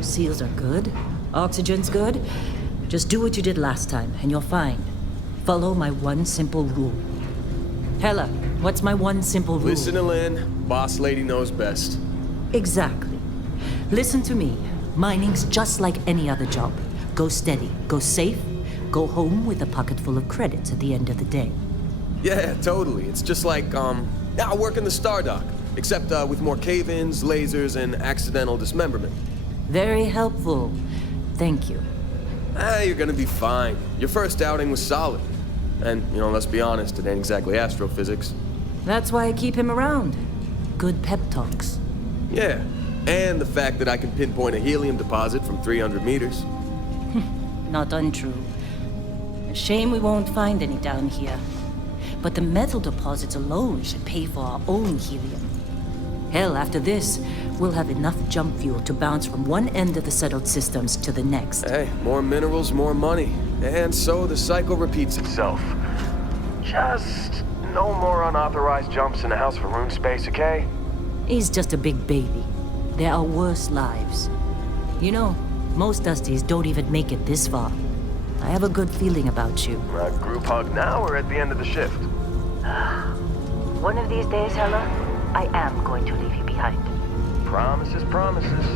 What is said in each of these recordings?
Seals are good. Oxygen's good. Just do what you did last time, and you're fine. Follow my one simple rule. Hella, what's my one simple rule? Listen to Lynn. Boss lady knows best. Exactly. Listen to me. Mining's just like any other job. Go steady, go safe, go home with a pocket full of credits at the end of the day. Yeah, totally. It's just like, I work in the Star Dock. Except with more cave-ins, lasers, and accidental dismemberment. Very helpful. Thank you. You're gonna be fine. Your first outing was solid. And, let's be honest, it ain't exactly astrophysics. That's why I keep him around. Good pep talks. Yeah, and the fact that I can pinpoint a helium deposit from 300 meters. Not untrue. A shame we won't find any down here. But the metal deposits alone should pay for our own helium. Hell, after this, we'll have enough jump fuel to bounce from one end of the settled systems to the next. Hey, more minerals, more money. And so the cycle repeats itself. Just no more unauthorized jumps in the house for room space, okay? He's just a big baby. There are worse lives. Most Dusties don't even make it this far. I have a good feeling about you. Group hug now or at the end of the shift? One of these days, Hella, I am going to leave you behind. Promises, promises.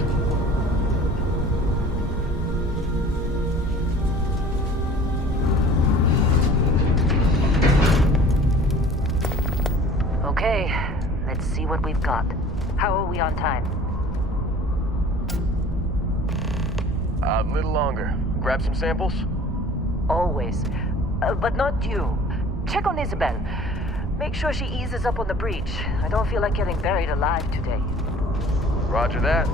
Okay, let's see what we've got. How are we on time? A little longer. Grab some samples? Always. But not you. Check on Isabel. Make sure she eases up on the breach. I don't feel like getting buried alive today. Roger that.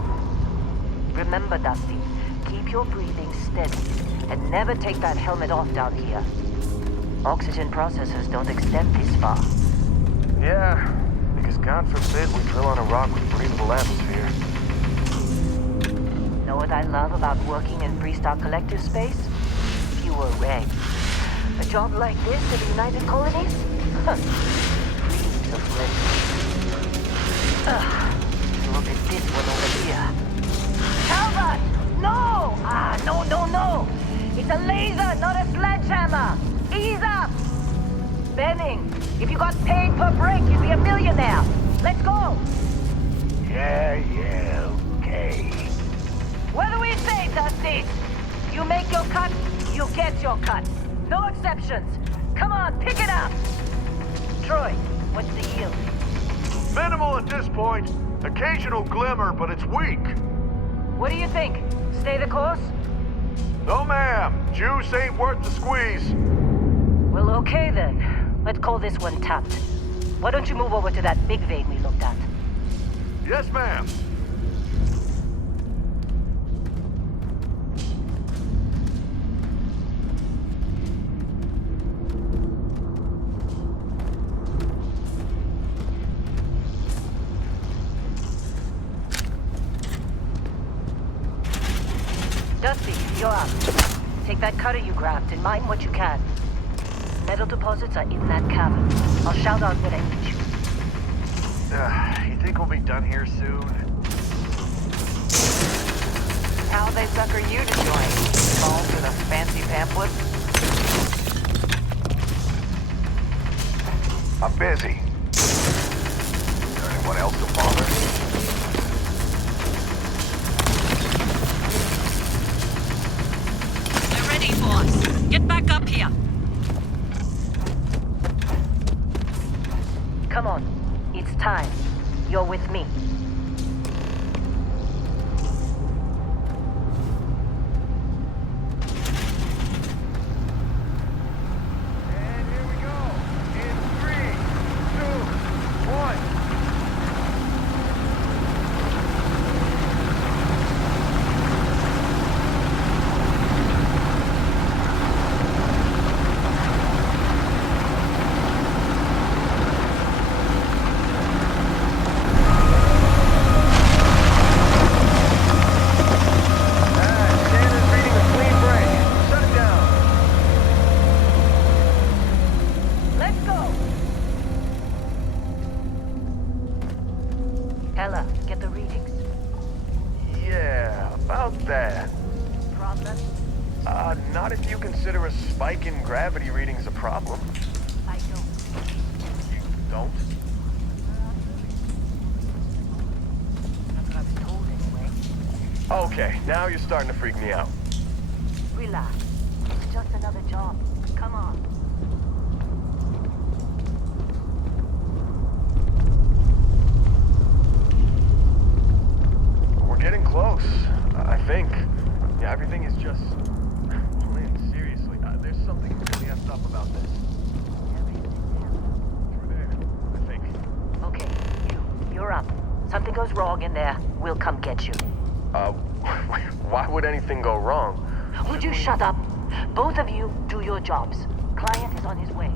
Remember, Dusty, keep your breathing steady and never take that helmet off down here. Oxygen processors don't extend this far. Yeah, because God forbid we drill on a rock with breathable atmosphere. Know what I love about working in Freestar Collective space? Fewer regs. A job like this at the United Colonies? Breathe of look at this one over here. Talbot! No! No! It's a laser, not a sledgehammer! Ease up! Benning, if you got paid per break, you'd be a millionaire. Let's go! Yeah, okay. What do we say, Dusty? You make your cut, you get your cut. No exceptions. Come on, pick it up! Troy, what's the yield? Minimal at this point. Occasional glimmer, but it's weak. What do you think? Stay the course? No, ma'am. Juice ain't worth the squeeze. Well, okay then. Let's call this one tapped. Why don't you move over to that big vein we looked at? Yes, ma'am. Dusty, you're up. Take that cutter you grabbed and mine what you can. Metal deposits are in that cavern. I'll shout out when I meet you. You think we'll be done here soon? How'd they sucker you to join? Fall for the fancy pamphlet? I'm busy. Is there anyone else to bother? They're ready for us. Get back up here. Come on. It's time. You're with me. And here we go. In 3, 2, 1. that? Problem? Not if you consider a spike in gravity readings a problem. I don't. You don't? That's what I was told anyway. Okay, now you're starting to freak me out. Relax. It's just another job. Come on. We're getting close, I think. Yeah, everything is just... Lynn, seriously, there's something really effed up about this. Through there, I think. Okay, you're up. Something goes wrong in there, we'll come get you. Why would anything go wrong? Would you shut up? Both of you do your jobs. Client is on his way.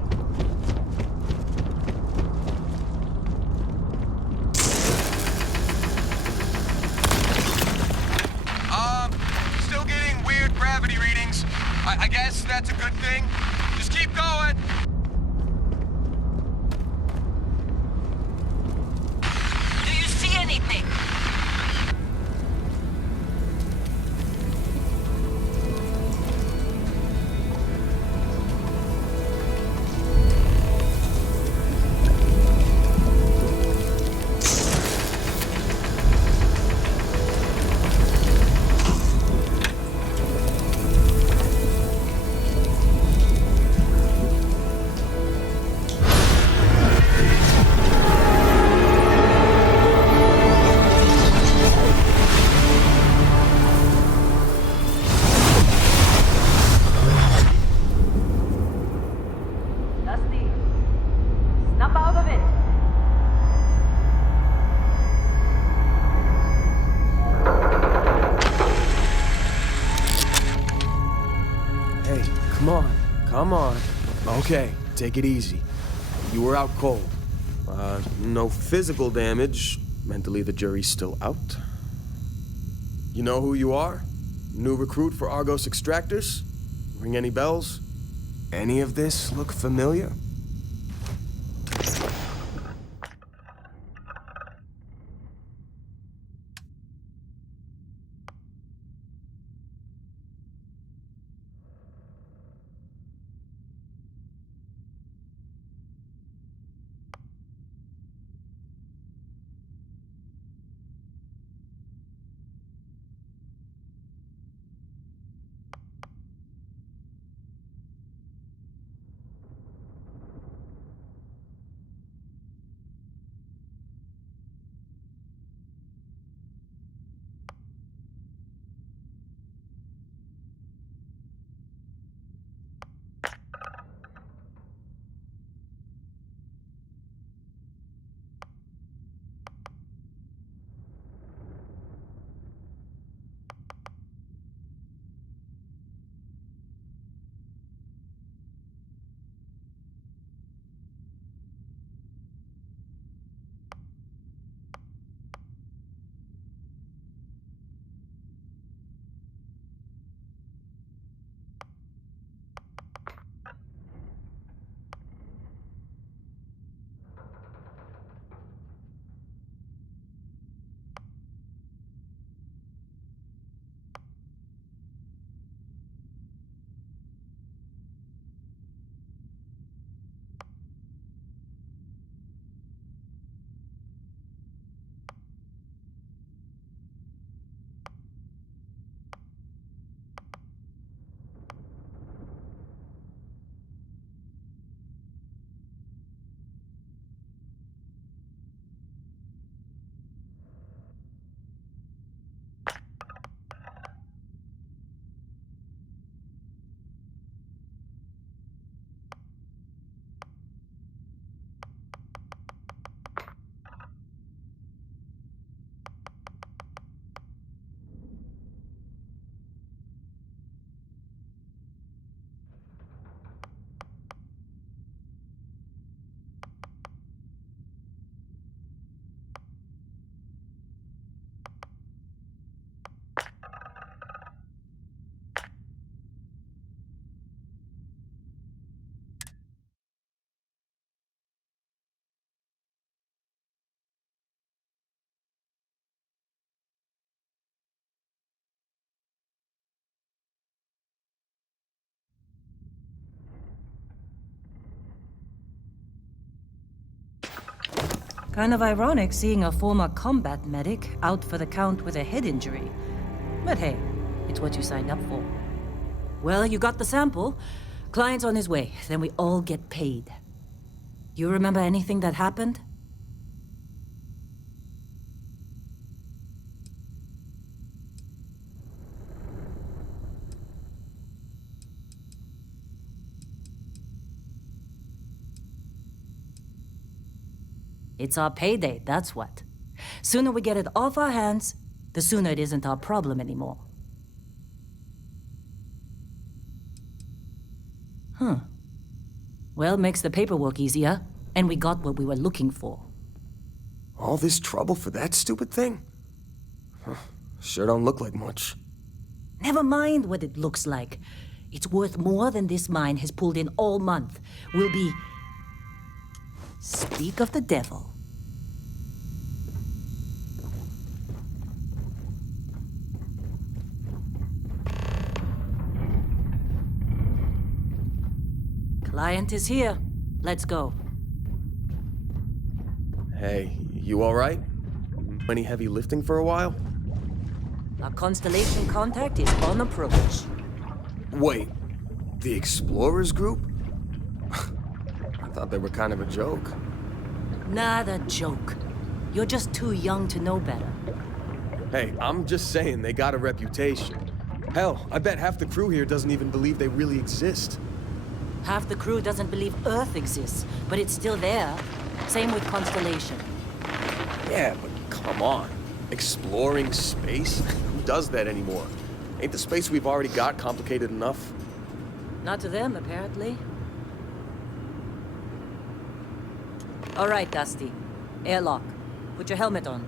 Still getting weird gravity readings. I guess that's a good thing. Just keep going. Do you see anything? Dusty, snap out of it. Hey, come on. Come on. Okay, take it easy. You were out cold. No physical damage. Mentally, the jury's still out. You know who you are? New recruit for Argos Extractors? Ring any bells? Any of this look familiar? Kind of ironic seeing a former combat medic out for the count with a head injury. But hey, it's what you signed up for. Well, you got the sample. Client's on his way, then we all get paid. You remember anything that happened? It's our payday, that's what. Sooner we get it off our hands, the sooner it isn't our problem anymore. Huh. Well, makes the paperwork easier, and we got what we were looking for. All this trouble for that stupid thing? Huh, sure don't look like much. Never mind what it looks like. It's worth more than this mine has pulled in all month. We'll be... Speak of the devil. Client is here. Let's go. Hey, you alright? Any heavy lifting for a while? Our Constellation contact is on approach. Wait, the Explorers group? I thought they were kind of a joke. Not a joke. You're just too young to know better. Hey, I'm just saying they got a reputation. Hell, I bet half the crew here doesn't even believe they really exist. Half the crew doesn't believe Earth exists, but it's still there. Same with Constellation. Yeah, but come on. Exploring space? Who does that anymore? Ain't the space we've already got complicated enough? Not to them, apparently. All right, Dusty. Airlock. Put your helmet on.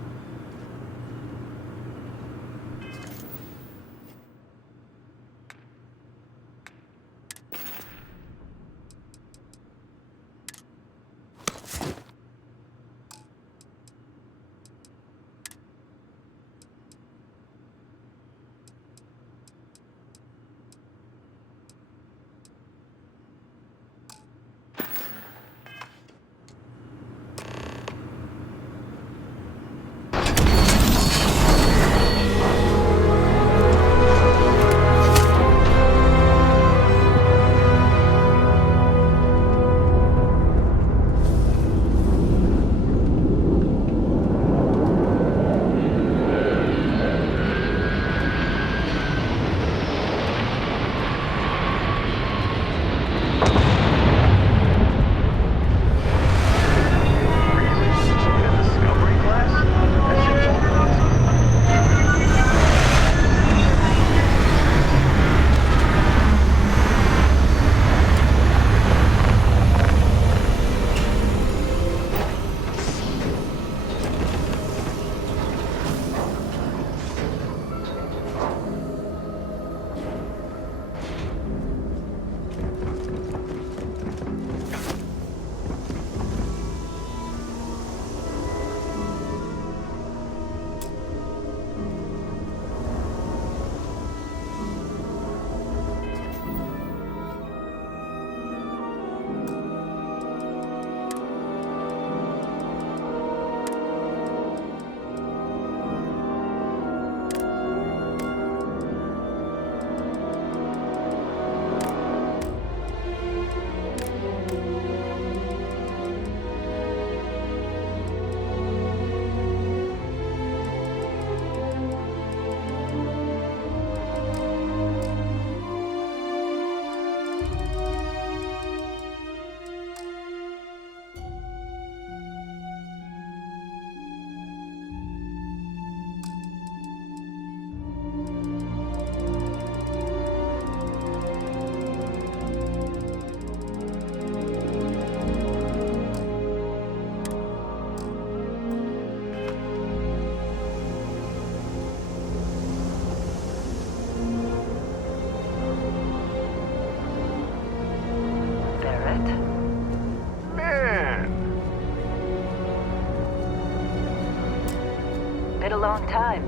Been a long time.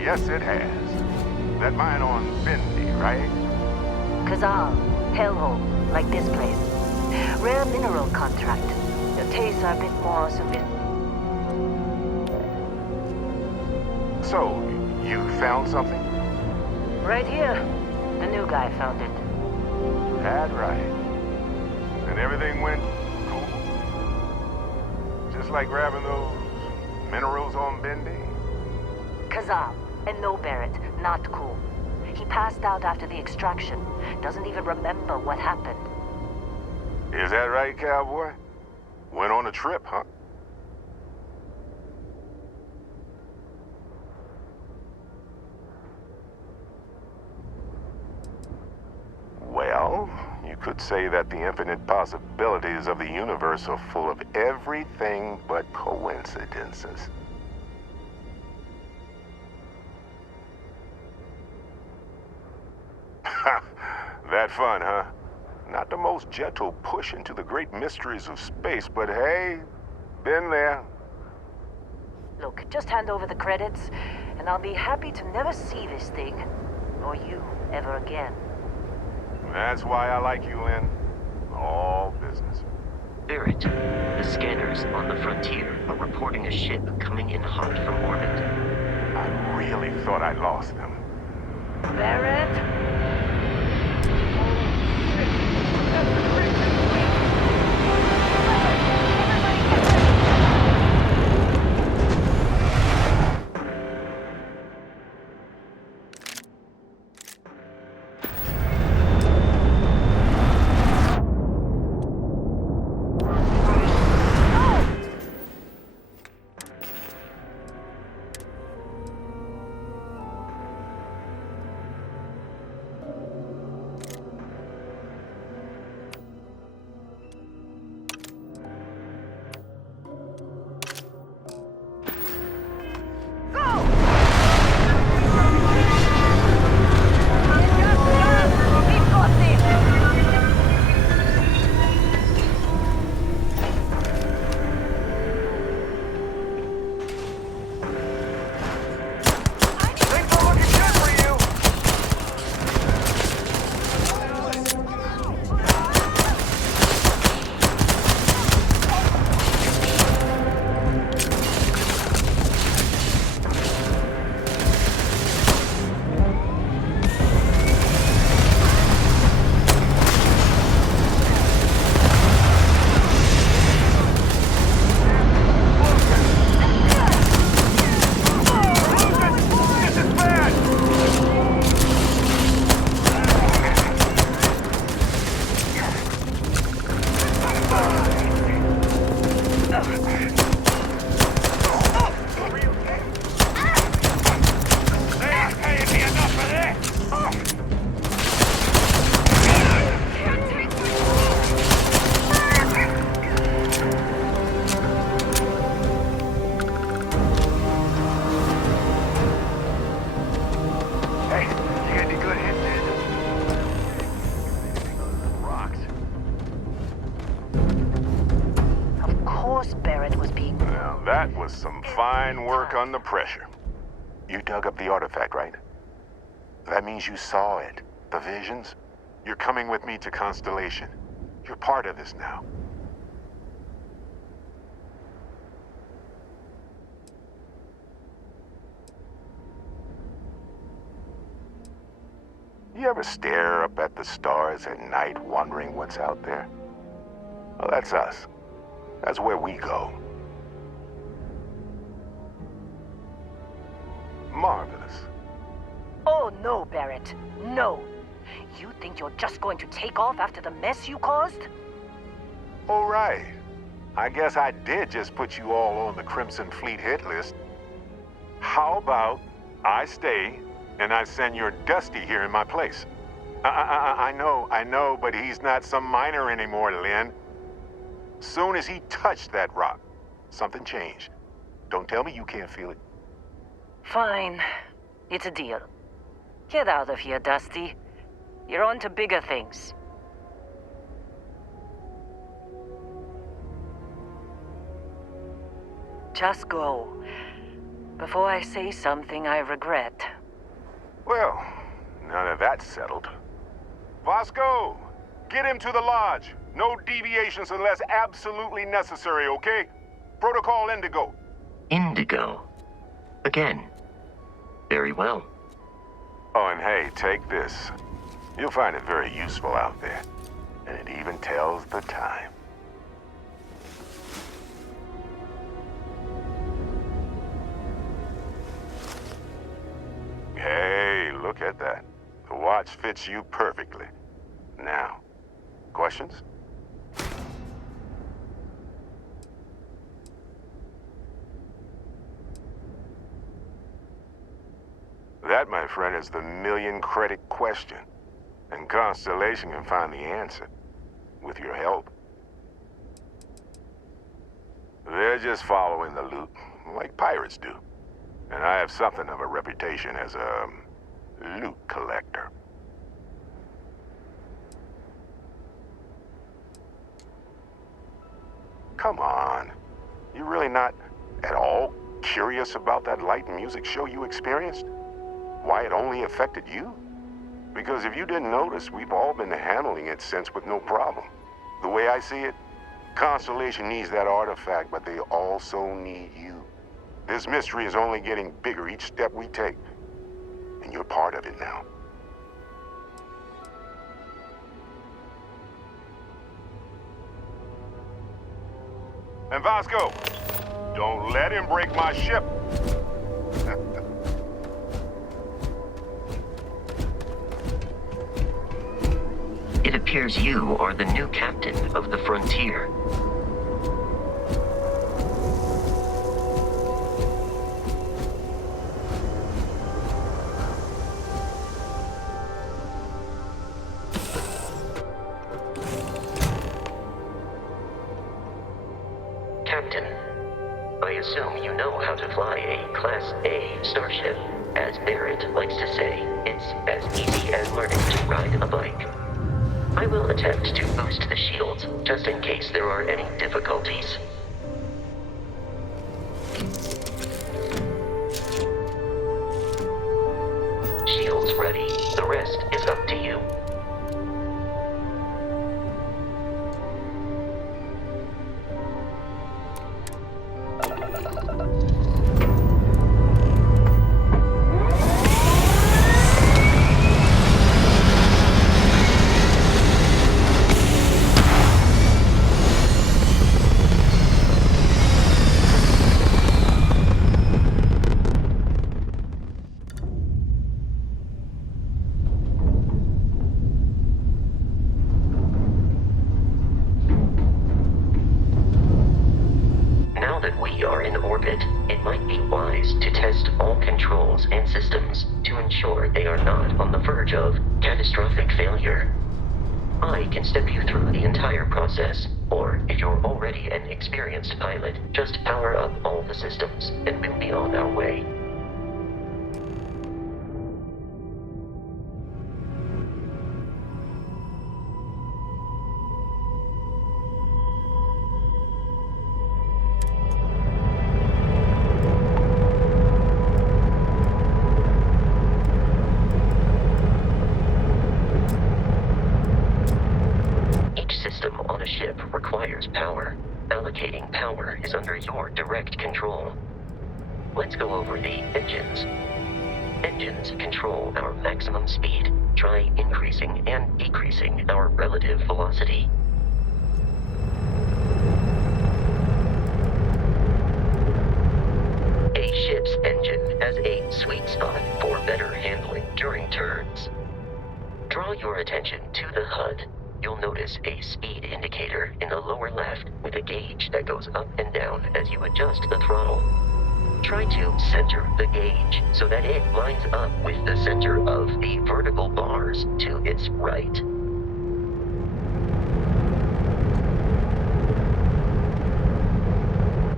Yes, it has. That mine on Bendy, right? Kazal, hellhole, like this place. Rare mineral contract. tastes are a bit more So, you found something? right here. The new guy found it. That right. And everything went cool? Just like grabbing those minerals on Bendy? Kazal, and no Barrett, not cool. He passed out after the extraction. Doesn't even remember what happened. Is that right, cowboy? Went on a trip, huh? Well, you could say that the infinite possibilities of the universe are full of everything but coincidences. That fun, huh? Not the most gentle push into the great mysteries of space, but hey, been there. Look, just hand over the credits, and I'll be happy to never see this thing, or you, ever again. That's why I like you, Lynn. All business. Barrett, the scanners on the frontier are reporting a ship coming in hot from orbit. I really thought I lost them. Barrett? That was some fine work under pressure. You dug up the artifact, right? That means you saw it. The visions? You're coming with me to Constellation. You're part of this now. You ever stare up at the stars at night wondering what's out there? Well, that's us. That's where we go. Marvelous. Oh, no, Barrett. No. You think you're just going to take off after the mess you caused? All right. I guess I did just put you all on the Crimson Fleet hit list. How about I stay and I send your Dusty here in my place? I know, but he's not some miner anymore, Lynn. Soon as he touched that rock, something changed. Don't tell me you can't feel it. Fine. It's a deal. Get out of here, Dusty. You're on to bigger things. Just go. Before I say something I regret. Well, now that that's settled. Vasco, get him to the lodge. No deviations unless absolutely necessary, okay? Protocol Indigo. Indigo. Again. Very well. Oh, and hey, take this. You'll find it very useful out there. And it even tells the time. Hey, look at that. The watch fits you perfectly. Now, questions? That, my friend, is the million-credit question. And Constellation can find the answer. With your help. They're just following the loot, like pirates do. And I have something of a reputation as a loot collector. Come on. You really not at all curious about that light and music show you experienced? Why it only affected you? Because if you didn't notice, we've all been handling it since with no problem. The way I see it, Constellation needs that artifact, but they also need you. This mystery is only getting bigger each step we take. And you're part of it now. And Vasco, don't let him break my ship. It appears you are the new captain of the Frontier. Captain, I assume you know how to fly a Class A starship. As Barrett likes to say, it's as easy as learning to ride a bike. I will attempt to boost the shields, just in case there are any difficulties. Shields ready. The rest is up to you. Now that we are in orbit, it might be wise to test all controls and systems to ensure they are not on the verge of catastrophic failure. I can step you through the entire process, or if you're already an experienced pilot, just power up all the systems and we'll be on our way. Ship requires power. Allocating power is under your direct control. Let's go over the engines. Engines control our maximum speed. Try increasing and decreasing our relative velocity. A ship's engine has a sweet spot for better handling during turns. Draw your attention to the HUD. You'll notice a speed indicator in the lower left with a gauge that goes up and down as you adjust the throttle. Try to center the gauge so that it lines up with the center of the vertical bars to its right.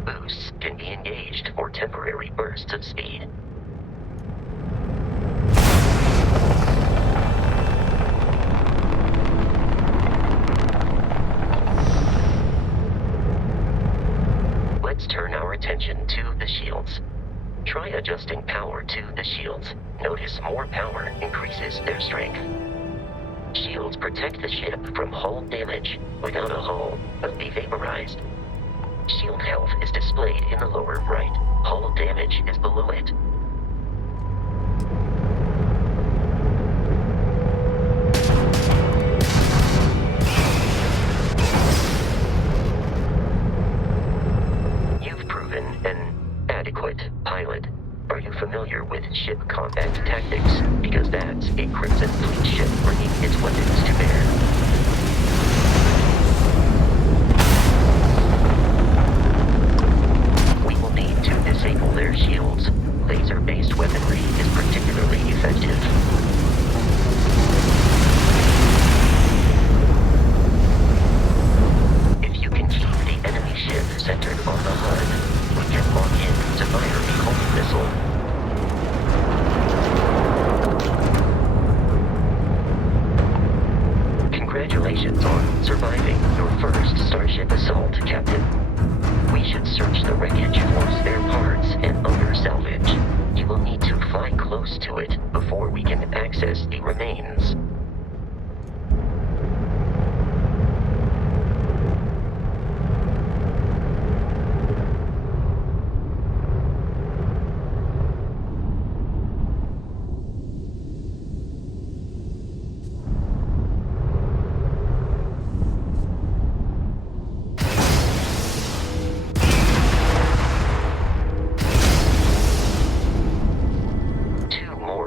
Boosts can be engaged for temporary bursts of speed. Let's turn our attention to the shields. Try adjusting power to the shields. Notice more power increases their strength. Shields protect the ship from hull damage. Without a hull, but be vaporized. Shield health is displayed in the lower right. Hull damage is below it. You've proven an adequate pilot. Are you familiar with ship combat tactics? Because that's a Crimson Fleet ship bringing its weapons to bear. We will need to disable their shields. Laser-based weaponry is particularly effective. If you can keep the enemy ship centered on the HUD, we can lock in to fire a homing missile. Congratulations on surviving your first Starship assault, Captain. We should search the wreckage for spare parts and other salvage. You will need to fly close to it before we can access the remains.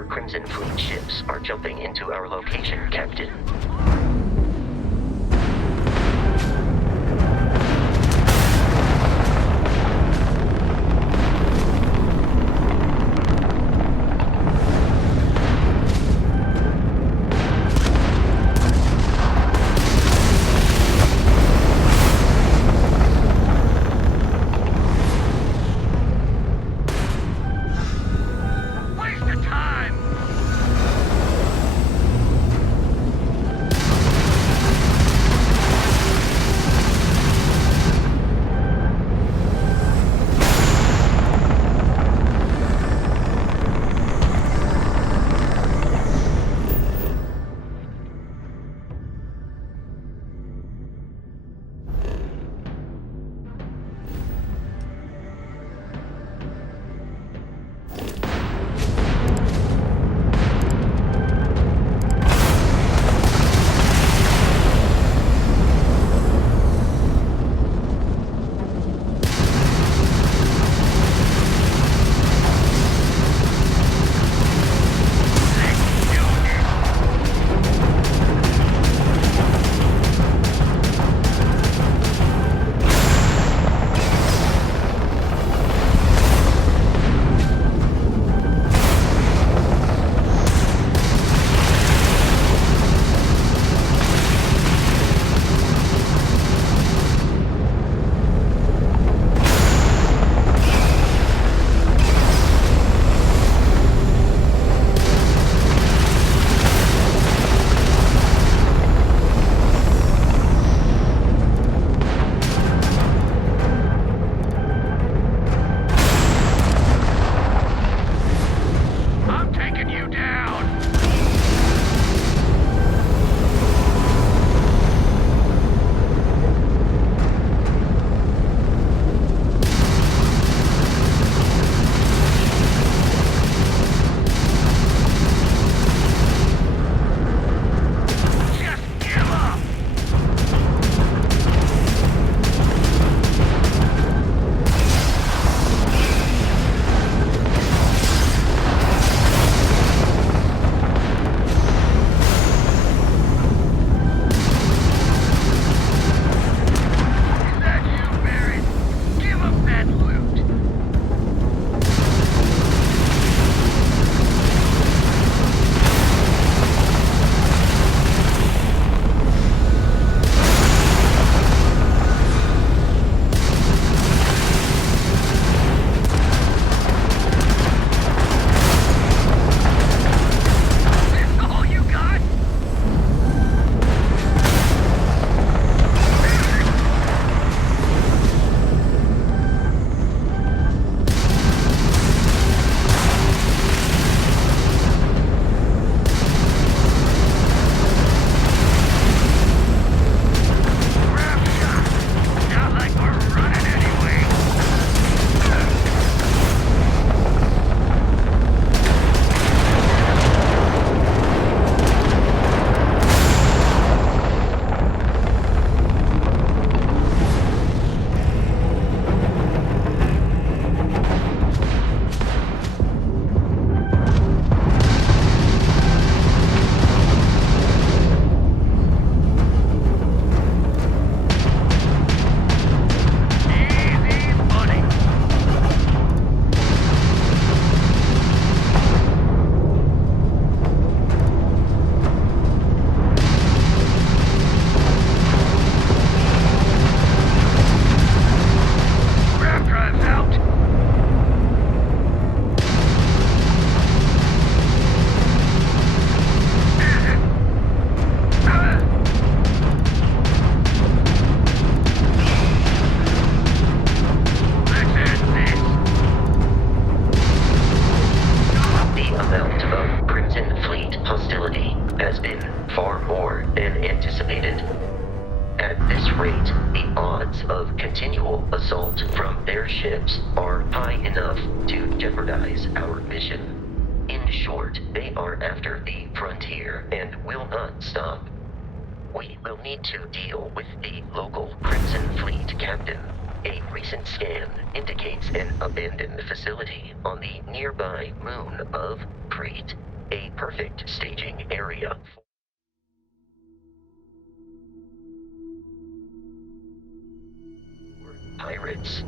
Crimson Fleet ships are jumping into our location, Captain. has been far more than anticipated. At this rate, the odds of continual assault from their ships are high enough to jeopardize our mission. In short, they are after the frontier and will not stop. We will need to deal with the local Crimson Fleet captain. A recent scan indicates an abandoned facility on the nearby moon of Crete, a perfect staging area for pirates.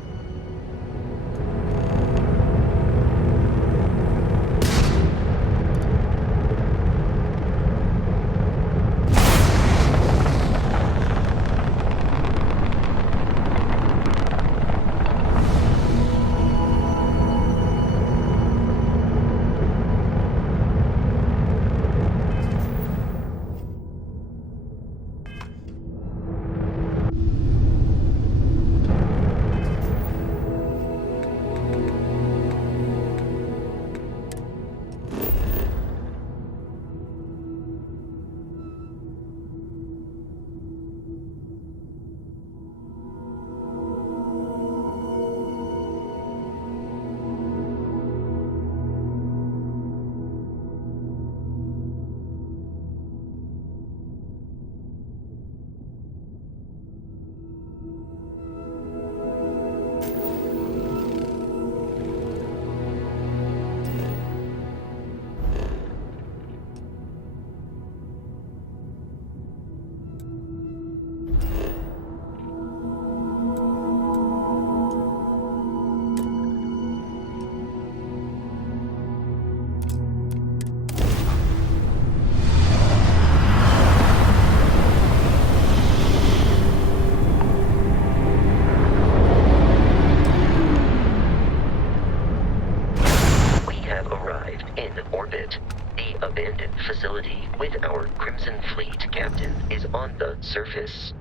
Facility with our Crimson Fleet captain is on the surface.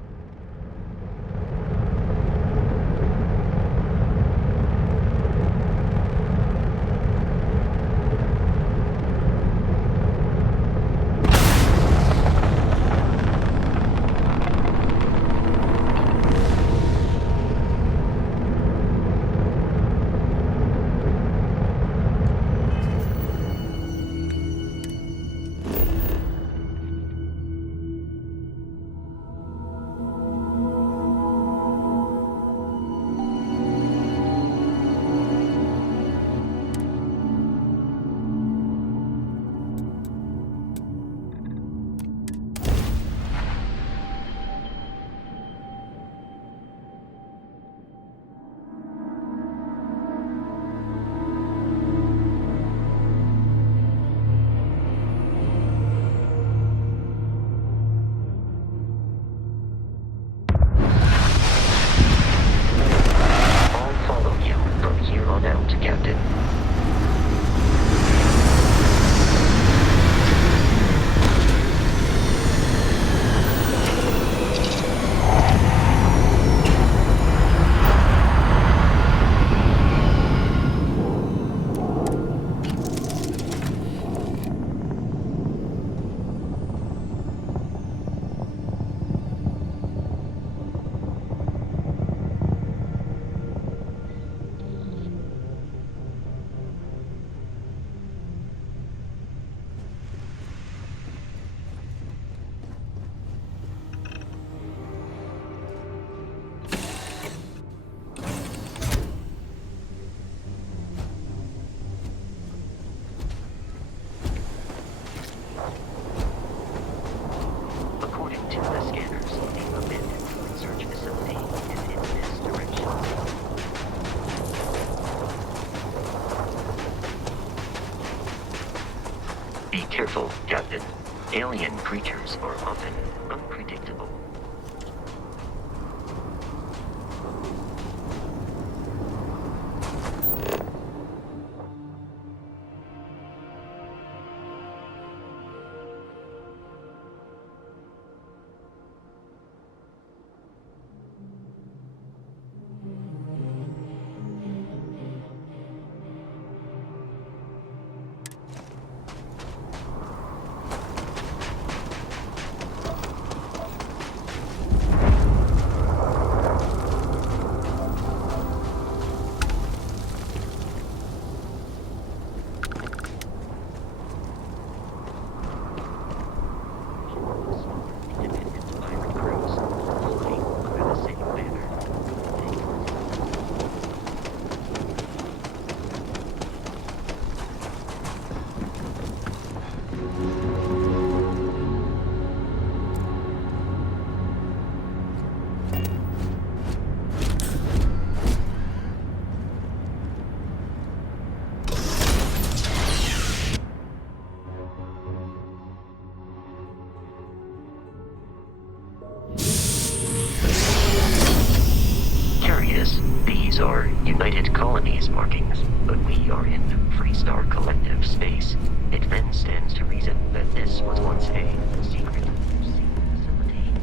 Be careful, Captain. Alien creatures are often unpredictable. United Colonies markings, but we are in Freestar Collective space. It then stands to reason that this was once a secret facility.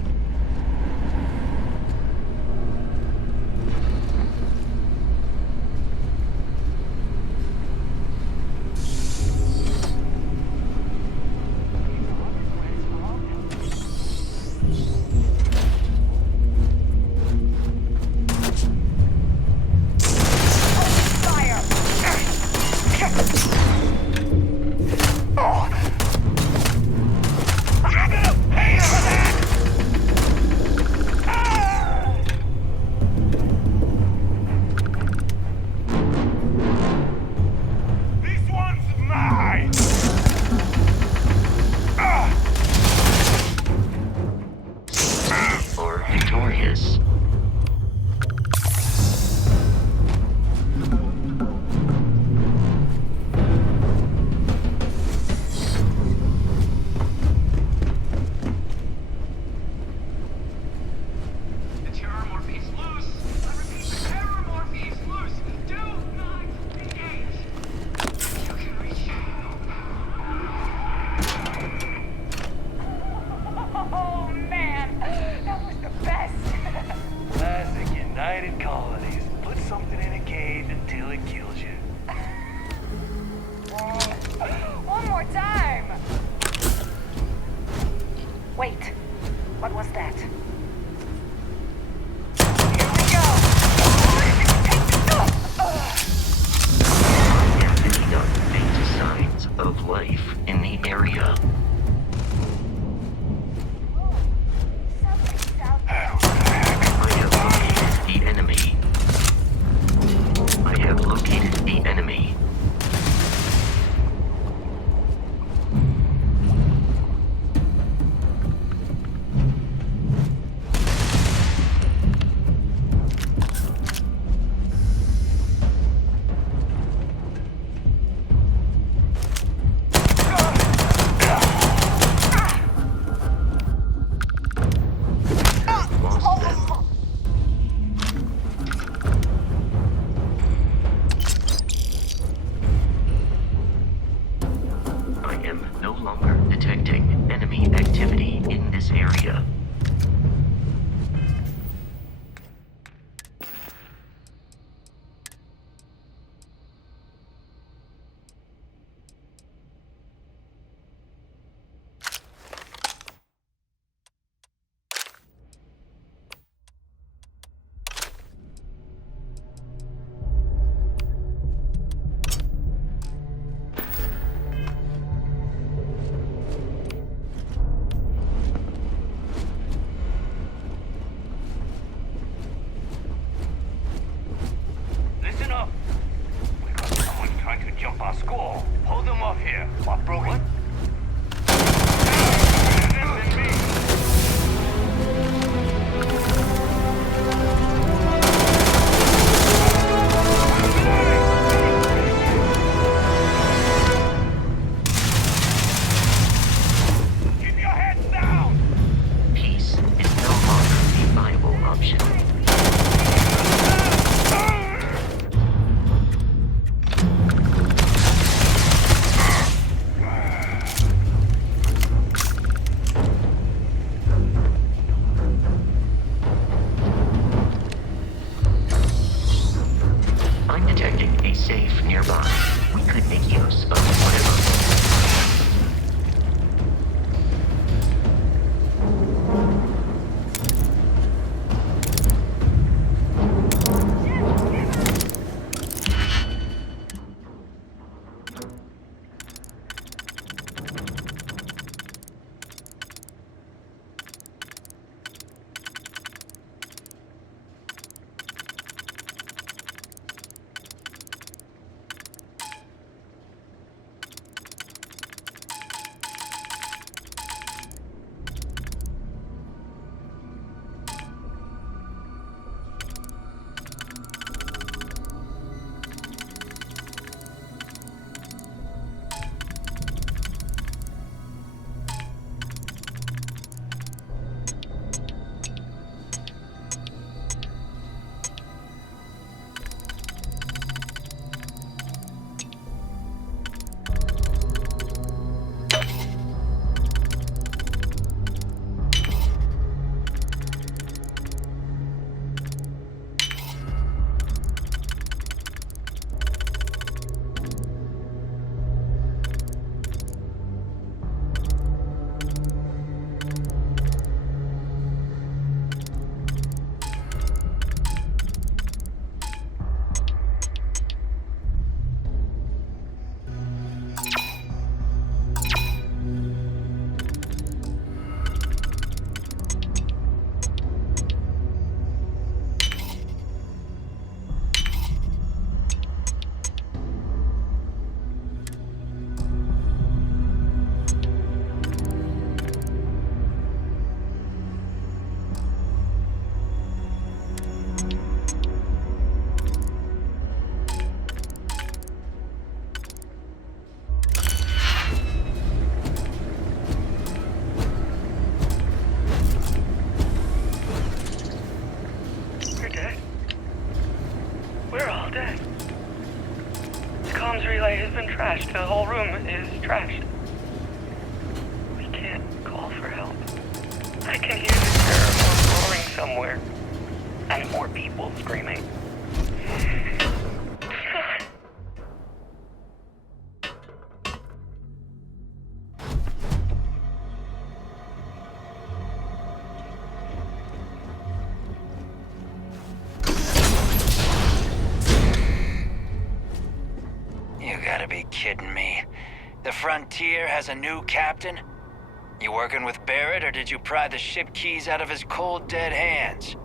Or victorious. The terror morphe is loose. I repeat, the terror morphe is loose. Do not engage. You can reach Oh man, that was the best. Classic United Colonies. Put something in a cage until it kills you. One more time. Wait, what was that? Here we go. There are picking up faint signs of life in the area. Something's out there. I have located the enemy. I have located the enemy. Lost them. I am no longer detecting enemy activity in this area. Listen up. We got someone trying to jump our school. Hold them off here. What, Brogan? Keep your heads down! Peace is no longer a viable option. I'm detecting a safe nearby. We could make use of whatever. has been trashed. The whole room is trashed. We can't call for help. I can hear the terror roaring somewhere. And more people screaming. You gotta be kidding me. The Frontier has a new captain? You working with Barrett, or did you pry the ship keys out of his cold, dead hands?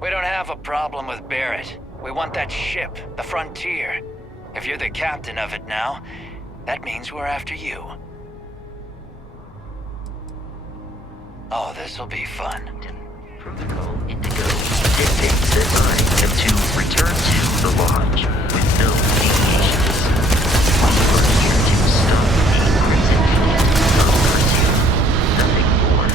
We don't have a problem with Barrett. We want that ship, the Frontier. If you're the captain of it now, that means we're after you. Oh, this'll be fun. Protocol Indigo dictates that I am to return to the lodge with no deviations. We are here to stop the crimson fleet of Earth, nothing more.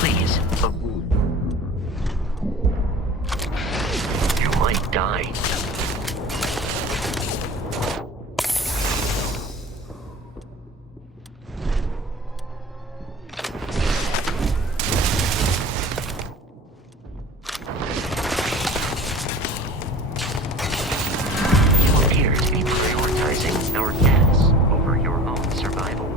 Please, you might die. You appear to be prioritizing our deaths over your own survival.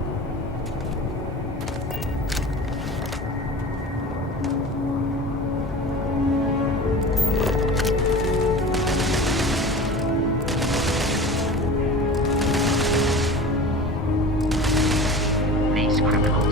These criminals